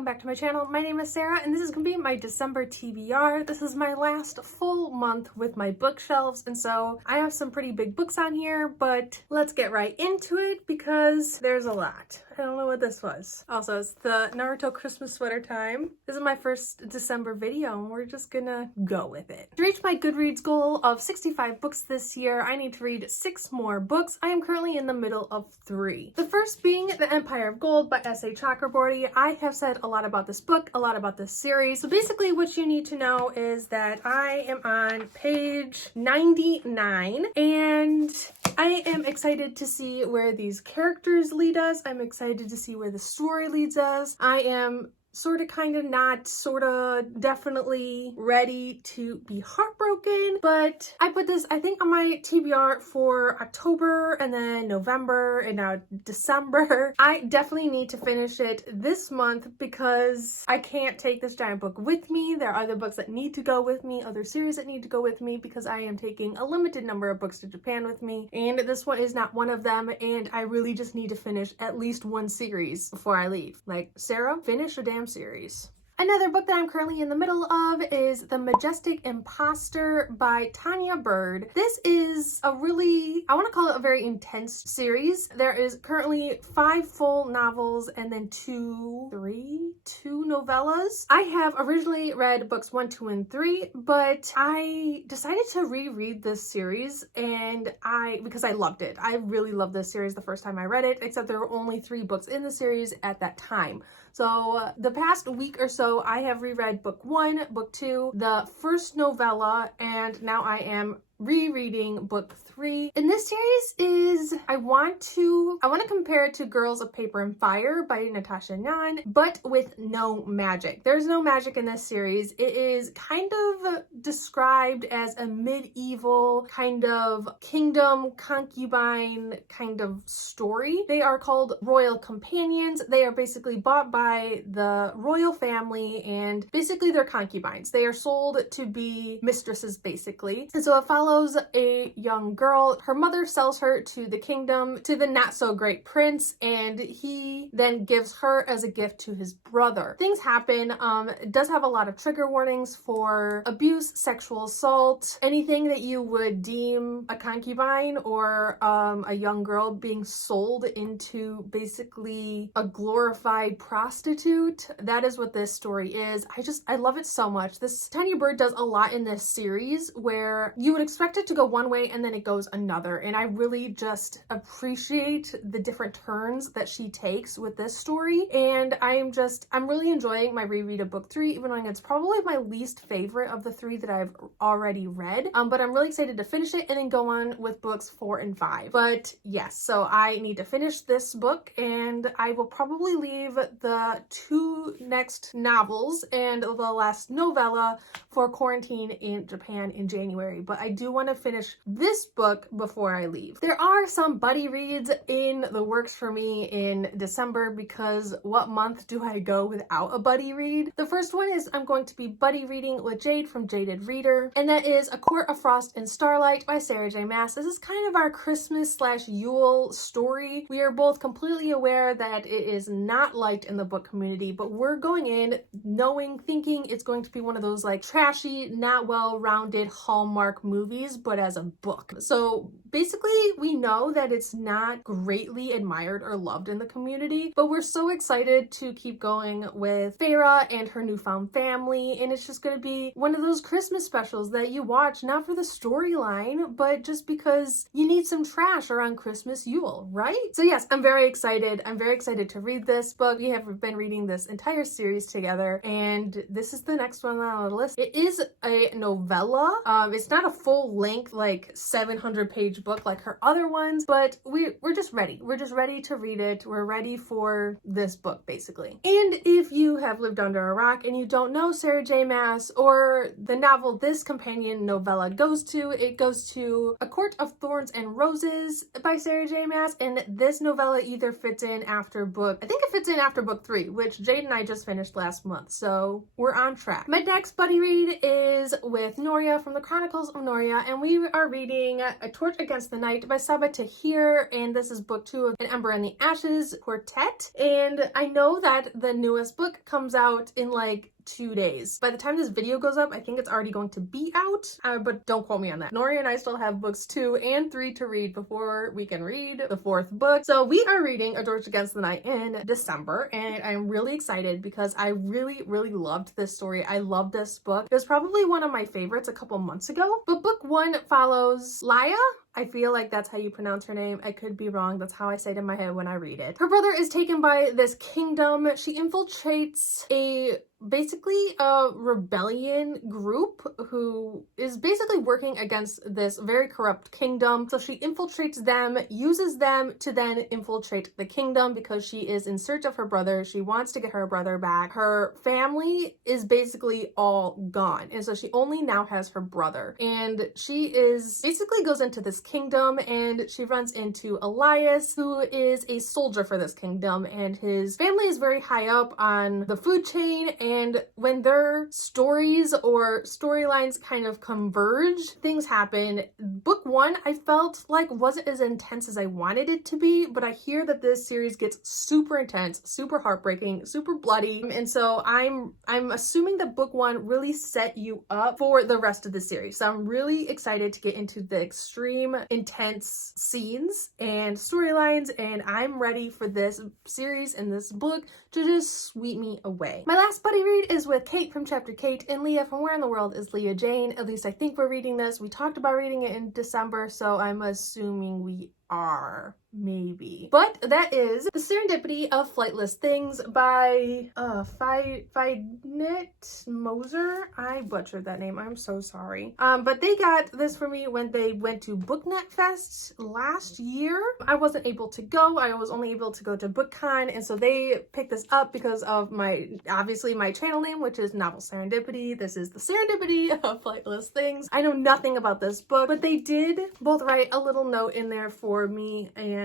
welcome back to my channel. My name is Sarah and this is gonna be my December TBR. This is my last full month with my bookshelves, and so I have some pretty big books on here, but let's get right into it because there's a lot. I don't know what this was. Also, it's the Naruto Christmas sweater time. This is my first December video and we're just gonna go with it. To reach my Goodreads goal of 65 books this year, I need to read 6 more books. I am currently in the middle of 3. The first being The Empire of Gold by S.A. Chakraborty. I have said a lot about this book, a lot about this series. So basically what you need to know is that I am on page 99 and I am excited to see where these characters lead us. I'm excited to see where the story leads us. I am sort of, kind of, not sort of, definitely ready to be heartbroken, but I put this, I think, on my TBR for October and then November and now December. I definitely need to finish it this month because I can't take this giant book with me. There are other books that need to go with me, other series that need to go with me because I am taking a limited number of books to Japan with me, and this one is not one of them, and I really just need to finish at least one series before I leave. Like, Sarah, finish a damn series. Another book that I'm currently in the middle of is The Majestic Imposter by Tanya Bird. This is a really, I want to call it a very intense series. There is currently 5 full novels and then 2 novellas. I have originally read books 1, 2, and 3, but I decided to reread this series and because I loved it. I really loved this series the first time I read it, except there were only 3 books in the series at that time. So the past week or so, I have reread book 1, book 2, the first novella, and now I am rereading book 3. And this series is, I want to compare it to Girls of Paper and Fire by Natasha Nan, but with no magic. There's no magic in this series. It is kind of described as a medieval kind of kingdom concubine kind of story. They are called royal companions. They are basically bought by the royal family and basically they're concubines. They are sold to be mistresses basically. And so it follows a young girl. Her mother sells her to the kingdom, to the not so great prince, and he then gives her as a gift to his brother. Things happen. It does have a lot of trigger warnings for abuse, sexual assault, anything that you would deem a concubine or a young girl being sold into basically a glorified prostitute. That is what this story is. I love it so much. This Tanya Bird does a lot in this series where you would expect it to go one way and then it goes another, and I really just appreciate the different turns that she takes with this story, and I'm really enjoying my reread of book 3, even though it's probably my least favorite of the 3 that I've already read, but I'm really excited to finish it and then go on with books 4 and 5. But yes, so I need to finish this book and I will probably leave the 2 next novels and the last novella for quarantine in Japan in January, but I do want to finish this book before I leave. There are some buddy reads in the works for me in December because what month do I go without a buddy read? The first one is I'm going to be buddy reading with Jade from Jaded Reader, and that is A Court of Frost and Starlight by Sarah J. Maas. This is kind of our Christmas/Yule story. We are both completely aware that it is not liked in the book community, but we're going in thinking it's going to be one of those like trashy, not well-rounded Hallmark movies, but as a book. So basically we know that it's not greatly admired or loved in the community, but we're so excited to keep going with Farah and her newfound family, and it's just going to be one of those Christmas specials that you watch not for the storyline, but just because you need some trash around Christmas Yule, right? So yes, I'm very excited. I'm very excited to read this book. We have been reading this entire series together, and this is the next one on the list. It is a novella. It's not a full length like 700-page book like her other ones, but we're just ready. We're just ready to read it. We're ready for this book basically. And if you have lived under a rock and you don't know Sarah J. Maas or the novel this companion novella goes to, it goes to A Court of Thorns and Roses by Sarah J. Maas, and this novella either fits in after book, I think it fits in after book 3, which Jade and I just finished last month, so we're on track. My next buddy read is with Noria from the Chronicles of Noria Leah, and we are reading A Torch Against the Night by Sabaa Tahir, and this is book 2 of An Ember in the Ashes quartet. And I know that the newest book comes out in like 2 days. By the time this video goes up, I think it's already going to be out, but don't quote me on that. Nori and I still have books 2 and 3 to read before we can read the 4th book. So we are reading A Torch Against the Night in December, and I'm really excited because I really loved this story. I love this book. It was probably one of my favorites a couple months ago. But book 1 follows Leah. I feel like that's how you pronounce her name. I could be wrong. That's how I say it in my head when I read it. Her brother is taken by this kingdom. She infiltrates basically a rebellion group who is basically working against this very corrupt kingdom. So she infiltrates them, uses them to then infiltrate the kingdom because she is in search of her brother. She wants to get her brother back. Her family is basically all gone. And so she only now has her brother. And she is basically goes into this kingdom, and she runs into Elias, who is a soldier for this kingdom, and his family is very high up on the food chain. And when their stories or storylines kind of converge, things happen. Book 1, I felt like wasn't as intense as I wanted it to be, but I hear that this series gets super intense, super heartbreaking, super bloody. And so I'm assuming that book 1 really set you up for the rest of the series. So I'm really excited to get into the extreme intense scenes and storylines, and I'm ready for this series and this book to just sweep me away. My last buddy read is with Kate from Chapter Kate and Leah from Where in the World is Leah Jane. At least I think we're reading this. We talked about reading it in December, so I'm assuming we are. Maybe. But that is The Serendipity of Flightless Things by Fidnet Moser. I butchered that name. I'm so sorry. But they got this for me when they went to Booknet Fest last year. I wasn't able to go. I was only able to go to BookCon, and so they picked this up because of obviously my channel name, which is Novel Serendipity. This is The Serendipity of Flightless Things. I know nothing about this book, but they did both write a little note in there for me and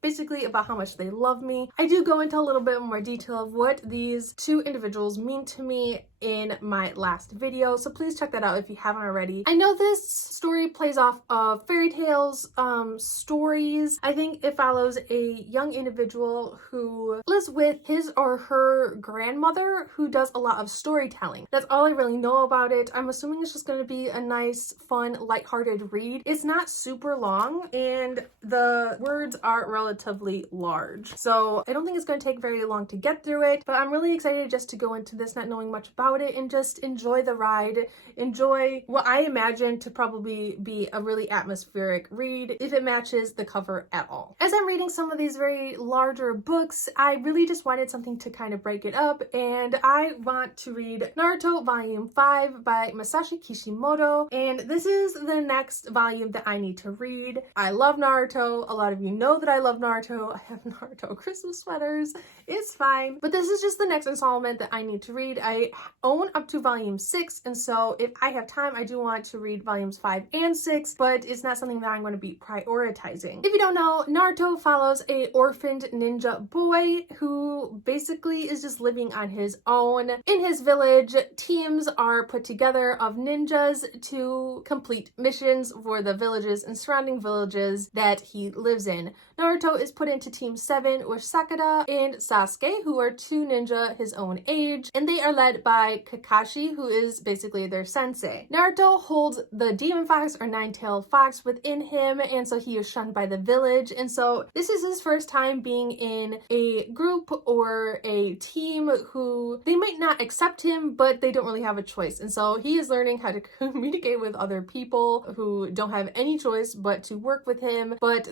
basically about how much they love me. I do go into a little bit more detail of what these two individuals mean to me in my last video, so please check that out if you haven't already. I know this story plays off of fairy tales stories. I think it follows a young individual who lives with his or her grandmother who does a lot of storytelling. That's all I really know about it. I'm assuming it's just going to be a nice, fun, lighthearted read. It's not super long, and the words are relatively large, so I don't think it's going to take very long to get through it, but I'm really excited just to go into this not knowing much about it and just enjoy the ride, enjoy what I imagine to probably be a really atmospheric read if it matches the cover at all. As I'm reading some of these very larger books, I really just wanted something to kind of break it up, and I want to read Naruto Volume 5 by Masashi Kishimoto, and this is the next volume that I need to read. I love Naruto. A lot of you know that I love Naruto. I have Naruto Christmas sweaters. It's fine. But this is just the next installment that I need to read. I own up to volume 6, and so if I have time, I do want to read volumes 5 and 6, but it's not something that I'm going to be prioritizing. If you don't know, Naruto follows a orphaned ninja boy who basically is just living on his own. In his village, teams are put together of ninjas to complete missions for the villages and surrounding villages that he lives in. Naruto is put into Team 7 with Sakura and Sasuke, who are two ninja his own age, and they are led by Kakashi, who is basically their sensei. Naruto holds the demon fox or nine-tailed fox within him, and so he is shunned by the village, and so this is his first time being in a group or a team who they might not accept him, but they don't really have a choice, and so he is learning how to communicate with other people who don't have any choice but to work with him. But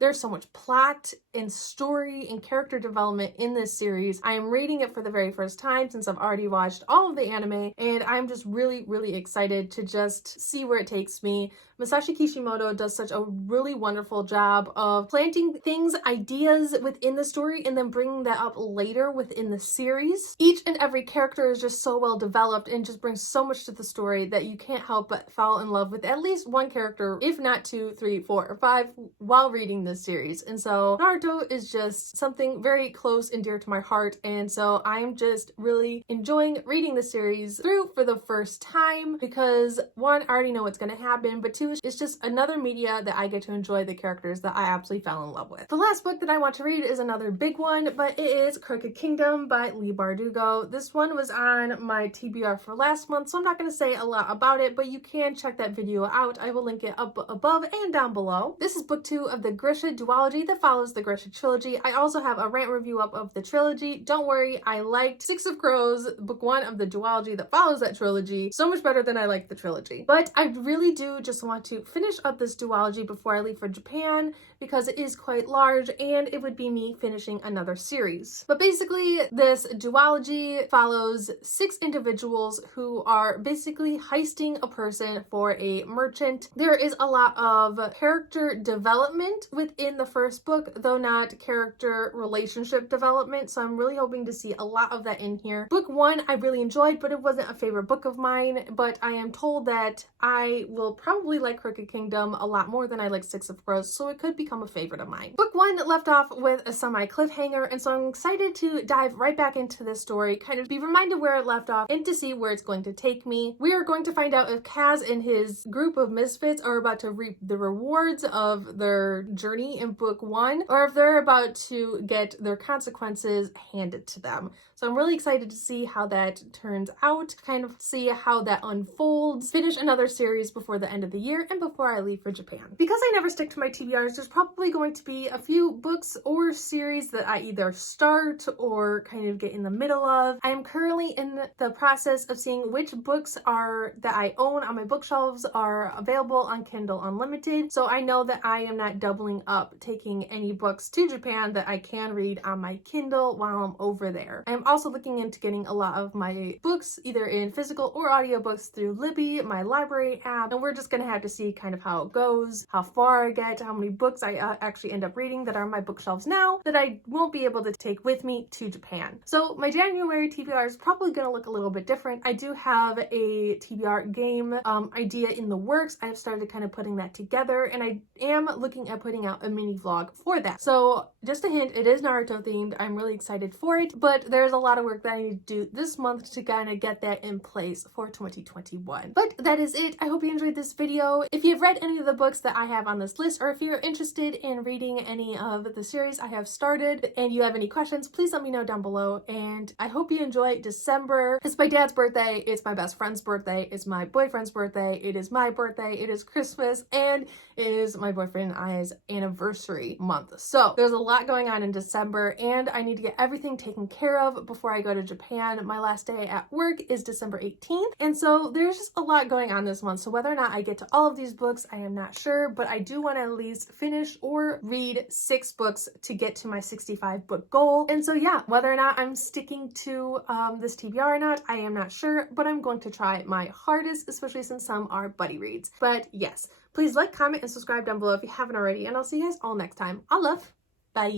there's so much plot and story and character development in this series. I am reading it for the very first time since I've already watched all of the anime, and I'm just really excited to just see where it takes me. Masashi Kishimoto does such a really wonderful job of planting things, ideas within the story, and then bringing that up later within the series. Each and every character is just so well developed and just brings so much to the story that you can't help but fall in love with at least one character, if not 2, 3, 4, or 5, while reading this series. And so Naruto is just something very close and dear to my heart. And so I'm just really enjoying reading the series through for the first time because one, I already know what's going to happen, but two, it's just another media that I get to enjoy the characters that I absolutely fell in love with. The last book that I want to read is another big one, but it is Crooked Kingdom by Leah Bardugo. This one was on my TBR for last month, so I'm not going to say a lot about it, but you can check that video out. I will link it up above and down below. This is book 2 of the Grisha duology that follows the Grisha trilogy. I also have a rant review up of the trilogy. Don't worry, I liked Six of Crows, book 1 of the duology that follows that trilogy, so much better than I liked the trilogy. But I really do just want to finish up this duology before I leave for Japan because it is quite large and it would be me finishing another series. But basically, this duology follows 6 individuals who are basically heisting a person for a merchant. There is a lot of character development within the first book, though not character relationship development, so I'm really hoping to see a lot of that in here. Book 1 I really enjoyed, but it wasn't a favorite book of mine, but I am told that I will probably like Crooked Kingdom a lot more than I like Six of Crows, so it could become a favorite of mine. Book 1 left off with a semi-cliffhanger, and so I'm excited to dive right back into this story, kind of be reminded where it left off, and to see where it's going to take me. We are going to find out if Kaz and his group of misfits are about to reap the rewards of their journey in book 1, or if they're about to get their consequences handed to them. So I'm really excited to see how that turns out, kind of see how that unfolds, finish another series before the end of the year and before I leave for Japan. Because I never stick to my TBRs, there's probably going to be a few books or series that I either start or kind of get in the middle of. I am currently in the process of seeing which books that I own on my bookshelves are available on Kindle Unlimited, so I know that I am not doubling up taking any books to Japan that I can read on my Kindle while I'm over there. I'm also looking into getting a lot of my books either in physical or audiobooks through Libby, my library app, and we're just gonna have to see kind of how it goes, how far I get, how many books I actually end up reading that are on my bookshelves now that I won't be able to take with me to Japan. So my January TBR is probably gonna look a little bit different. I do have a TBR game idea in the works. I've started kind of putting that together, and I am looking at putting out a mini vlog for that. So just a hint, it is Naruto themed. I'm really excited for it, but there's a lot of work that I need to do this month to kind of get that in place for 2021. But that is it. I hope you enjoyed this video. If you've read any of the books that I have on this list, or if you're interested in reading any of the series I have started and you have any questions, please let me know down below. And I hope you enjoy December. It's my dad's birthday, it's my best friend's birthday, it's my boyfriend's birthday, it is my birthday, it is Christmas, and it is my boyfriend and I's anniversary month. So there's a lot going on in December, and I need to get everything taken care of before I go to Japan. My last day at work is December 18th, and so there's just a lot going on this month. So whether or not I get to all of these books, I am not sure, but I do want to at least finish or read 6 books to get to my 65 book goal. And so yeah, whether or not I'm sticking to this TBR or not, I am not sure, but I'm going to try my hardest, especially since some are buddy reads. But yes, please like, comment, and subscribe down below if you haven't already, and I'll see you guys all next time. All love. Bye.